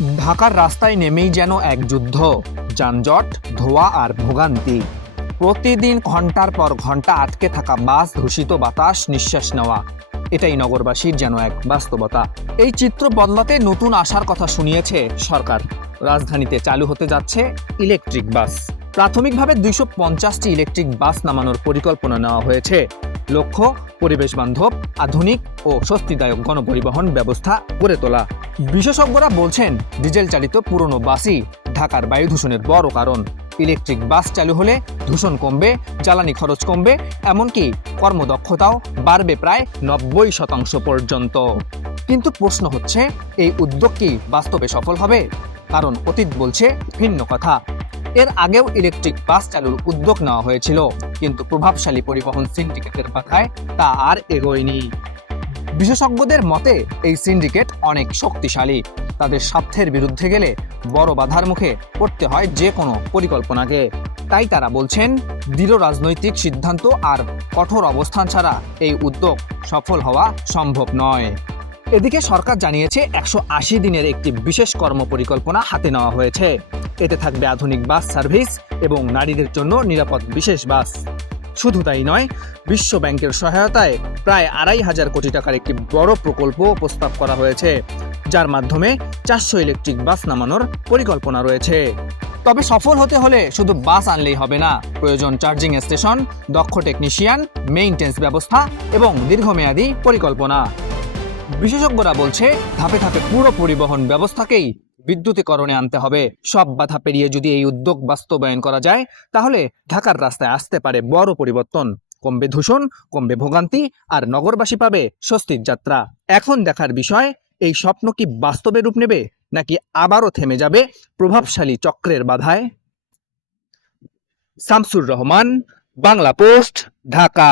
ঢাকার রাস্তায় নেমেই যেন এক যুদ্ধ, যানজট, ধোঁয়া আর ভোগান্তি। প্রতিদিন ঘন্টার পর ঘন্টা আটকে থাকা বাস, দূষিত বাতাস, নিঃশ্বাস নেওয়া, এটাই নগরবাসীর যেন এক বাস্তবতা। এই চিত্র বদলাতে নতুন আশার কথা শুনিয়েছে সরকার। রাজধানীতে চালু হতে যাচ্ছে ইলেকট্রিক বাস। প্রাথমিকভাবে 250টি ইলেকট্রিক বাস নামানোর পরিকল্পনা নেওয়া হয়েছে। লক্ষ্য পরিবেশ বান্ধব, আধুনিক ও স্বস্তিদায়ক গণপরিবহন ব্যবস্থা গড়ে তোলা। বিশেষজ্ঞরা বলছেন, ডিজেল চালিত পুরনো বাসই ঢাকার বায়ু দূষণের বড় কারণ। ইলেকট্রিক বাস চালু হলে দূষণ কমবে, জ্বালানি খরচ কমবে, এমনকি কর্মদক্ষতাও বাড়বে প্রায় 90% পর্যন্ত। কিন্তু প্রশ্ন হচ্ছে, এই উদ্যোগ কি বাস্তবে সফল হবে? কারণ অতীত বলছে ভিন্ন কথা। এর আগেও ইলেকট্রিক বাস চালুর উদ্যোগ নেওয়া হয়েছিল, কিন্তু প্রভাবশালী পরিবহন সিন্ডিকেটের বাধায় তা আর এগোয়নি। বিশেষজ্ঞদের মতে, এই সিন্ডিকেট অনেক শক্তিশালী। তাদের স্বার্থের বিরুদ্ধে গেলে বড় বাধার মুখে পড়তে হয় যে কোনো পরিকল্পনাকে। তাই তারা বলছেন, দৃঢ় রাজনৈতিক সিদ্ধান্ত আর কঠোর অবস্থান ছাড়া এই উদ্যোগ সফল হওয়া সম্ভব নয়। এদিকে সরকার জানিয়েছে, 180 দিনের একটি বিশেষ কর্মপরিকল্পনা হাতে নেওয়া হয়েছে। এতে থাকবে আধুনিক বাস সার্ভিস এবং নারীদের জন্য নিরাপদ বিশেষ বাস। শুধু তাই নয়, বিশ্ব ব্যাংকের সহায়তায় প্রায় 2,500 কোটি টাকার একটি বড় প্রকল্প প্রস্তাব করা হয়েছে, যার মাধ্যমে 400 ইলেকট্রিক বাস নামানোর পরিকল্পনা রয়েছে। তবে সফল হতে হলে শুধু বাস আনলেই হবে না, প্রয়োজন চার্জিং স্টেশন, দক্ষ টেকনিশিয়ান, মেইনটেন্স ব্যবস্থা এবং দীর্ঘমেয়াদী পরিকল্পনা। বিশেষজ্ঞরা বলছে, ধাপে ধাপে পুরো পরিবহন ব্যবস্থাকেই বিদ্যুতীকরণে আনতে হবে। সব বাধা পেরিয়ে যদি এই উদ্যোগ বাস্তবায়ন করা যায়, তাহলে ঢাকার রাস্তায় আসতে পারে বড় পরিবর্তন। কমবে দূষণ, কমবে ভোগান্তি, আর নগরবাসী পাবে স্বস্তির যাত্রা। এখন দেখার বিষয়, এই স্বপ্ন কি বাস্তবে রূপ নেবে, নাকি আবারও থেমে যাবে প্রভাবশালী চক্রের বাধায়? শামসুর রহমান, বাংলা পোস্ট, ঢাকা।